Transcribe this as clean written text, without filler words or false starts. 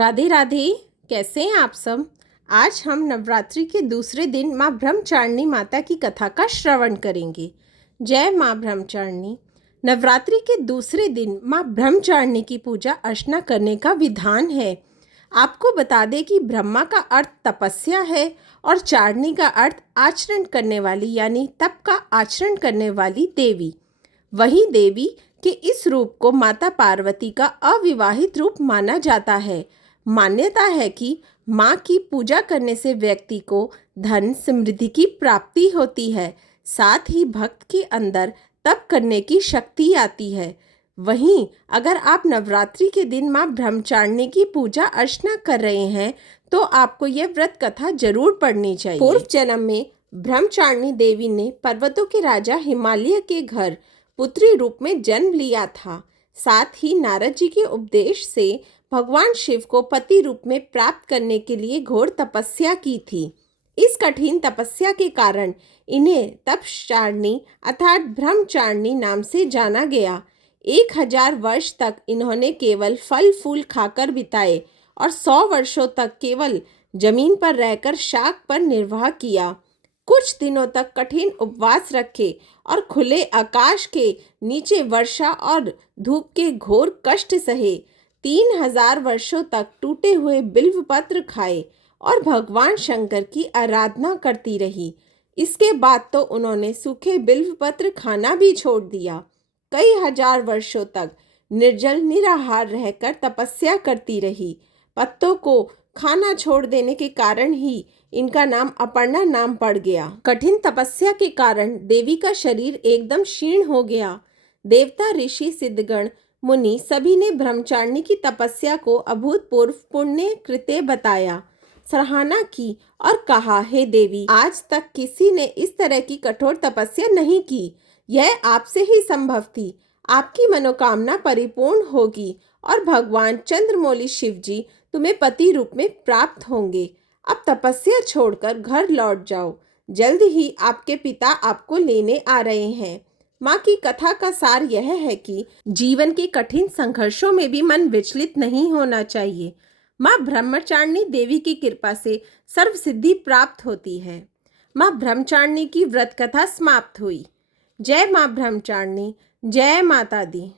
राधे राधे। कैसे हैं आप सब। आज हम नवरात्रि के दूसरे दिन माँ ब्रह्मचारिणी माता की कथा का श्रवण करेंगे। जय माँ ब्रह्मचारिणी। नवरात्रि के दूसरे दिन माँ ब्रह्मचारिणी की पूजा अर्चना करने का विधान है। आपको बता दें कि ब्रह्मा का अर्थ तपस्या है और चारिणी का अर्थ आचरण करने वाली यानी तप का आचरण करने वाली देवी। वही देवी के इस रूप को माता पार्वती का अविवाहित रूप माना जाता है। मान्यता है कि माँ की पूजा करने से व्यक्ति को धन समृद्धि की प्राप्ति होती है, साथ ही भक्त के अंदर तप करने की शक्ति आती है। वहीं अगर आप नवरात्रि के दिन माँ ब्रह्मचारिणी की पूजा अर्चना कर रहे हैं तो आपको यह व्रत कथा जरूर पढ़नी चाहिए। पूर्व जन्म में ब्रह्मचारिणी देवी ने पर्वतों के राजा हिमालय के घर पुत्री रूप में जन्म लिया था। साथ ही नारद जी के उपदेश से भगवान शिव को पति रूप में प्राप्त करने के लिए घोर तपस्या की थी। इस कठिन तपस्या के कारण इन्हें तपश्चारिणी अर्थात ब्रह्मचारिणी नाम से जाना गया। 1000 वर्ष तक इन्होंने केवल फल फूल खाकर बिताए और 100 वर्षों तक केवल जमीन पर रहकर शाक पर निर्वाह किया। कुछ दिनों तक कठिन उपवास रखे और खुले आकाश के नीचे वर्षा और धूप के घोर कष्ट सहे। 3000 वर्षों तक टूटे हुए बिल्व पत्र खाए और भगवान शंकर की आराधना करती रही। इसके बाद तो उन्होंने सूखे बिल्व पत्र खाना भी छोड़ दिया। कई हजार वर्षों तक निर्जल निराहार रहकर तपस्या करती रही। पत्तों को खाना छोड़ देने के कारण ही इनका नाम अपर्णा नाम पड़ गया। कठिन तपस्या के कारण देवी का शरीर एकदम क्षीण हो गया। देवता ऋषि सिद्धगण मुनि सभी ने ब्रह्मचारिणी की तपस्या को अभूतपूर्व पुण्य कृत्य बताया, सराहना की और कहा, हे देवी, आज तक किसी ने इस तरह की कठोर तपस्या नहीं की। यह आपसे ही संभव थी। आपकी मनोकामना परिपूर्ण होगी और भगवान चंद्रमौली शिव जी तुम्हें पति रूप में प्राप्त होंगे। अब तपस्या छोड़कर घर लौट जाओ। जल्द ही आपके पिता आपको लेने आ रहे हैं। माँ की कथा का सार यह है कि जीवन के कठिन संघर्षों में भी मन विचलित नहीं होना चाहिए। माँ ब्रह्मचारिणी देवी की कृपा से सर्व सिद्धि प्राप्त होती है। माँ ब्रह्मचारिणी की व्रत कथा समाप्त हुई। जय माँ ब्रह्मचारिणी। जय माता दी।